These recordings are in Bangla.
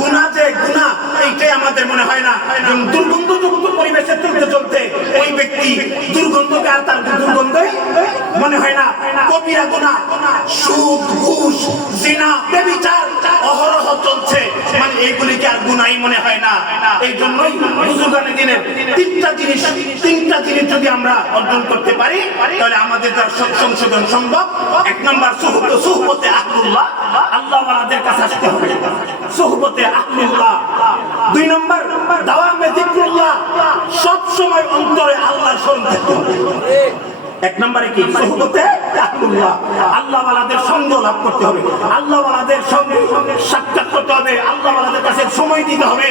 গুনাহ যে গুনাহ এইটাই আমাদের মনে হয় না। দুর্গন্ধযুক্ত পরিবেশে চলতে চলতে ওই ব্যক্তি দুর্গন্ধকে আর তার দুর্গন্ধই মনে হয় না। কবিরা গুনাহ, সুদ, ঘুষ, জিনা, ব্যভিচার অহরহ চলছে, মানে এইগুলিকে আর গুনাহই মনে হয় না। এই জন্যই বুজুর্গানে দিনের তিনটা জিনিস যদি আমরা অর্জন করতে পারি তাহলে আমাদের তার সংশোধন সম্ভব। এক নম্বর সুহবতে আহলুল্লাহ, আল্লাহ ওয়ালাদের কাছে আসতে হবে, সুহবতে আহলুল্লাহ। দুই নম্বর দাওয়ামে যিকরুল্লাহ, সব সময় অন্তরে আল্লাহর স্মরণ থাকতে হবে। এক নম্বরে কি সুহবতে আহলুল্লাহ, আল্লাহ ওয়ালাদের সঙ্গ লাভ করতে হবে, আল্লাহ ওয়ালাদের সঙ্গে সাক্ষাৎ করতে হবে, আল্লাহ ওয়ালাদের কাছে সময় দিতে হবে,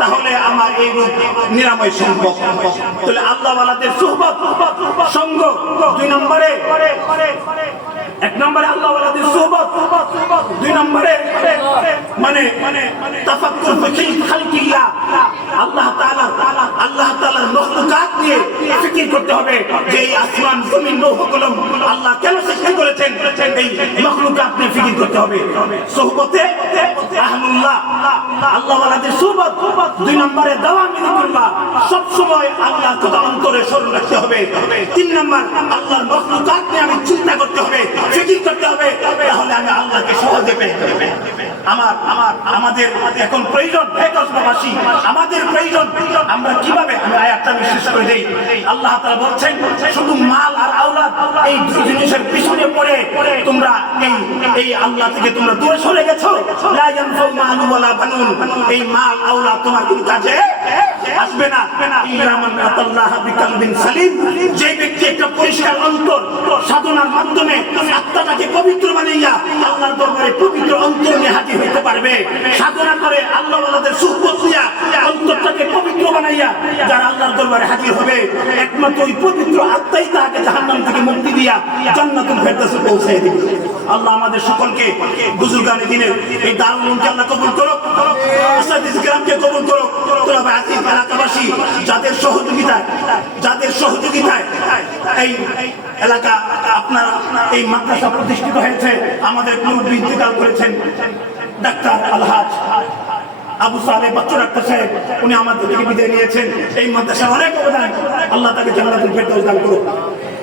তাহলে আমার এই রূপ নিরাময় সম্ভব। তাহলে আল্লাহ ওয়ালাদের সুহবত সঙ্গ। দুই নম্বরে, এক নম্বরে আল্লাহ ওয়ালাদের সুহবত, দুই নম্বরে মানে তাফাক্কুর ফি খালকিল্লাহ, আল্লাহ তাআলার মাখলুকাত নিয়ে ফিকির করতে হবে যে এই আসমান জমিন লৌহ কলম আল্লাহ কেন সৃষ্টি করেছেন, এই মাখলুকাত নিয়ে ফিকির করতে হবে। সুহবতে আহলুল্লাহ, আল্লাহ ওয়ালাদের সুহবত। দুই নম্বরে দাওয়ামে যিকরুল্লাহ, সব সময় আল্লাহর কথা অন্তরে স্মরণ রাখতে হবে। তিন নম্বর আল্লাহর মাখলুকাত নিয়ে আমি চিন্তা করতে হবে, ফিকির করতে হবে, তাহলে আমি আল্লাহকে সহজে পেয়ে যাব। আমাদের এখন প্রয়োজন কসবাসী, আমাদের প্রয়োজন আমরা কিভাবে, আমি আয়াতটা বিশেষ করে দেই। আল্লাহ তাআলা বলছেন শুধু মাল আর আওলাদ এই দুই জিনিসের পিছনে পড়ে তোমরা এই আল্লাহ থেকে তোমরা দূরে সরে গেছো। লা ইয়ানফাউ মালু ওয়ালা বানুন, এই মাল আওলাদ তোমার কোনো কাজে আসবে না। ইল্লা মান আতাল্লাহ বিকালবিন সালিম, যে ব্যক্তি একটা পরিষ্কার অন্তর সাধনার মাধ্যমে আত্মাটাকে পবিত্র বানাইয়া আল্লাহর দরবারে পবিত্র অন্তর নিয়ে হাজির হইতে পারবে। সাধনা করে আল্লাহ ওয়ালাদের সুহবত নিয়া অন্তরটাকে পবিত্র বানাইয়া যারা আল্লাহর দরবারে হাজির হবে, একমাত্র ওই পবিত্র আত্মাই তাকে জাহান্নাম থেকে মুক্তি দিয়া জান্নাতুল ফেরদাউসে পৌঁছে দিবে। আল্লাহ আমাদের সকলকে বুজুর্গানে দিনের এই দারুল উলুমকে আল্লাহ কবুল করুক, আসাদিস কিরামকে কবুল করুক। তোলাবে আসিফ এলাকাবাসী যাদের সহযোগিতায় এই এলাকা আপনার এই মাদ্রাসা প্রতিষ্ঠিত হয়েছে, আমাদের মুরব্বি ইন্তেকাল করেছেন ডাক্তার আলহাজ আবু সালেহ বাচ্চু ডাক্তার সাহেব, উনি আমাদের থেকে বিদায় নিয়েছেন। এই মাদ্রাসার অনেক অবদান, আল্লাহ তাকে জান্নাতুল ফেরদাউস দান করুক,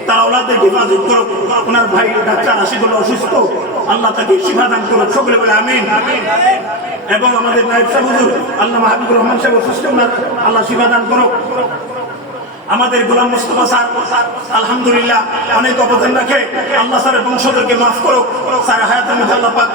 তার আওলাদদেরকে হেফাজত করুক। ওনার ভাই ডাক্তার আশিকুল্লাহ অসুস্থ, আল্লাহ তাকে শিফা দান করুক, সকলে বলে আমিন। এবং আমাদের নায়েব সাহেব হুজুর আল্লামা হাবিবুর রহমান সাহেব অসুস্থ, ওনার আল্লাহ শিফা দান করুক। আমাদের গোলাম মুস্তাফা স্যার আলহামদুলিল্লাহ অনেক অবদান রাখে, আল্লাহ স্যারের বংশধরকে মাফ করুক, স্যার হায়াতের মধ্যে আল্লাহ পাক